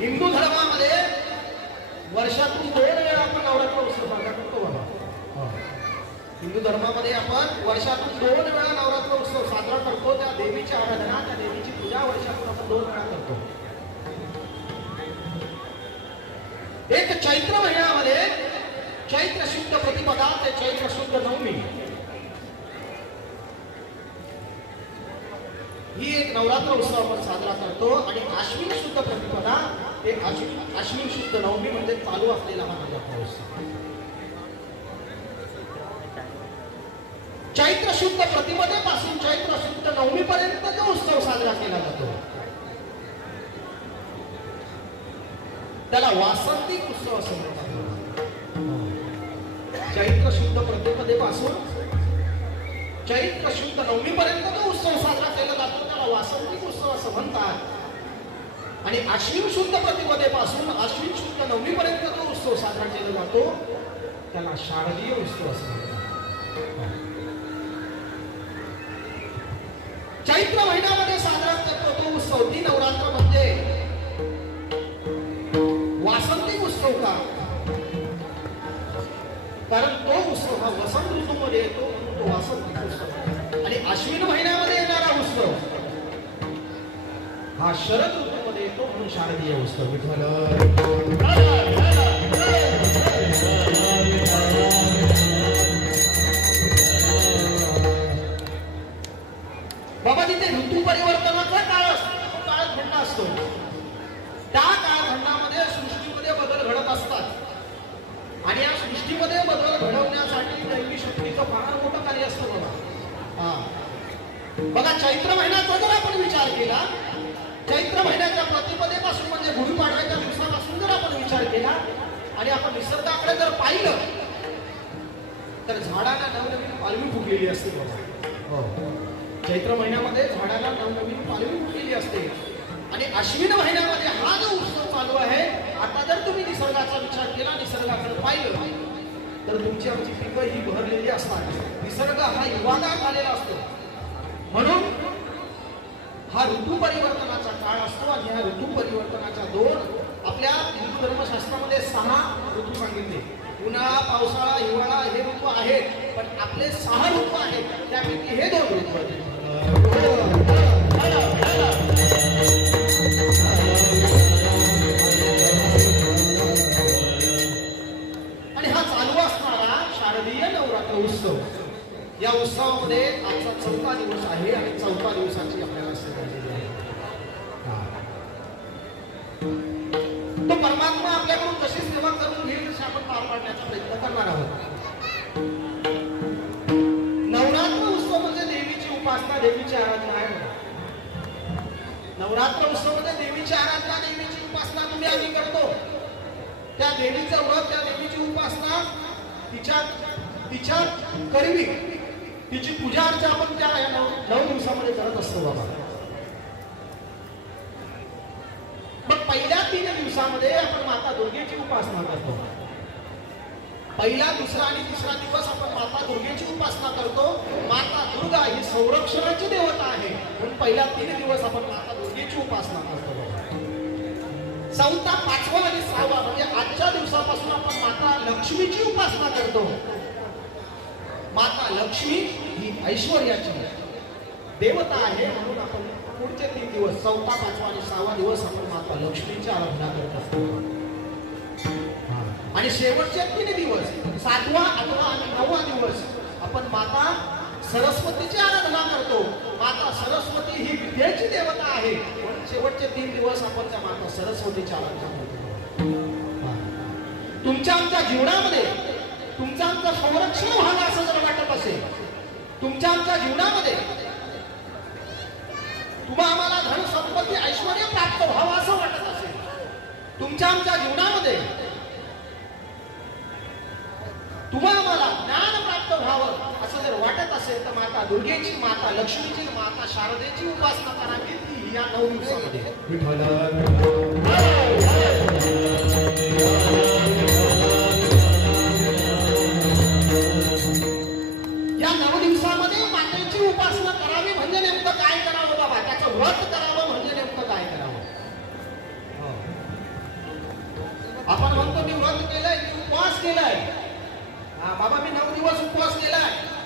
हिंदू धर्मामध्ये वर्षातून दोन वेळा आपण नवरात्र उत्सव साजरा करतो बाबा. हो. हिंदू धर्मामध्ये आपण वर्षातून दोन वेळा नवरात्र उत्सव साजरा करतो. त्या देवीची आराधना त्या देवीची पूजा वर्षातून आपण दोन वेळा करतो. एक चैत्र महिन्यामध्ये चैत्र शुद्ध प्रतिपदा ते चैत्र शुद्ध नवमी. ही एक नवरात्र उत्सव आपण साजरा करतो आणि आश्विन शुद्ध प्रतिपदा एक आश्विन शुद्ध नवमी म्हणजे चालू असलेला हा माझा पाऊस. चैत्र शुद्ध प्रतिपदेपासून चैत्र शुद्ध नवमी पर्यंत जो उत्सव साजरा केला जातो त्याला वासंतिक उत्सव असं म्हणतात. चैत्र शुद्ध प्रतिपदेपासून चैत्र शुद्ध नवमी पर्यंत जो उत्सव साजरा केला जातो त्याला वासंतिक उत्सव असं म्हणतात आणि अश्विन शुद्ध प्रतिपदेपासून अश्विन शुद्ध नवमीपर्यंत जो उत्सव साजरा केला जातो. त्याला शारदीय उत्सव असतो चैत्र महिन्यामध्ये साजरा करतो तो उत्सव ती नवरात्र म्हणजे वासंती उत्सव का? कारण तो उत्सव हा वसंत ऋतूमध्ये येतो तो वासंती उत्सव. आणि अश्विन महिन्यामध्ये येणारा उत्सव हा शरद ऋतू म्हणून शारदीय उत्सव विठ्ठल बाबा तिथे ऋतू परिवर्तनाचा काळ असतो काळ घडणं असतो. त्या काळखंडामध्ये सृष्टीमध्ये बदल घडत असतात. आणि या सृष्टीमध्ये बदल घडवण्यासाठी दैवी शक्तीचं फार मोठं कार्य असतं बघा हा. बघा चैत्र महिन्याचा जर आपण विचार केला चैत्र महिन्याच्या प्रतिपदेपासून म्हणजे गुढीपाडव्याच्या दिवसापासून जर आपण विचार केला आणि आपण निसर्गाकडे जर पाहिलं तर झाडाला नवनवीन पालवी फुगलेली असते हो. चैत्र महिन्यामध्ये झाडाला नवनवीन पालवी फुटलेली असते. आणि अश्विन महिन्यामध्ये हा जो उत्सव चालू आहे आता जर तुम्ही निसर्गाचा विचार केला निसर्गाकडे पाहिलं तर तुमची आमची पिकं ही भरलेली असतात निसर्ग हा युवादार झालेला हा ऋतू परिवर्तनाचा काळ असतो आणि ह्या ऋतू परिवर्तनाच्या दोन आपल्या हिंदू धर्मशास्त्रामध्ये सहा ऋतू सांगितले. उन्हाळा पावसाळा हिवाळा हे ऋतू आहेत पण आपले सहा ऋतू आहेत त्यापैकी हे दोन ऋतू आहेत. या उत्सवामध्ये आजचा चौथा दिवस आहे आणि चौथा दिवसाची आपल्याला सेवा आहे. तो परमात्मा आपल्याकडून कशी सेवा करून घेईल तशी आपण पार पाडण्याचा प्रयत्न करणार आहोत. नवरात्र उत्सव म्हणजे देवीची उपासना देवीची आराधना आहे नवरात्र उत्सव म्हणजे देवीची आराधना देवीची उपासना तुम्ही आम्ही करतो. त्या देवीचं व्रत त्या देवीची उपासना तिच्या तिच्या करवी. तिची पूजा अर्चा आपण त्या नऊ दिवसामध्ये करत असतो बाबा. मग पहिल्या तीन दिवसामध्ये आपण माता दुर्गेची उपासना करतो. पहिला दुसरा आणि तिसरा दिवस आपण माता दुर्गेची उपासना करतो. माता दुर्गा ही संरक्षणाची देवता आहे. म्हणून पहिल्या तीन दिवस आपण माता दुर्गेची उपासना करतो चौथा पाचवा आणि सहावा म्हणजे आजच्या दिवसापासून आपण माता लक्ष्मीची उपासना करतो. माता लक्ष्मी ही ऐश्वर्याची देवता आहे म्हणून आपण पुढचे तीन दिवस चौथा पाचवा आणि सहावा दिवस आपण माता लक्ष्मीची आराधना करत असतो. आणि शेवटचे तीन दिवस सातवा आठवा आणि नववा दिवस आपण माता सरस्वतीची आराधना करतो. माता सरस्वती ही विद्येची देवता आहे. पण शेवटचे तीन दिवस आपण त्या माता सरस्वतीची आराधना करतो. तुमच्या आमच्या जीवनामध्ये आमचं संरक्षण व्हावं असं जर वाटत असेल तुमच्या आमच्या जीवनामध्ये तुम्हा आम्हाला धन संपत्ती ऐश्वर प्राप्त व्हावं असं वाटत असेल तुमच्या आमच्या जीवनामध्ये तुम्हाला मला ज्ञान प्राप्त व्हावं असं जर वाटत असेल तर माता दुर्गेची माता लक्ष्मीची माता शारदेची उपासना करावी ती या नऊ दिवसामध्ये. आपण म्हणतो मी व्रत केलंय मी उपवास केलाय. हा बाबा मी नऊ दिवस उपवास केला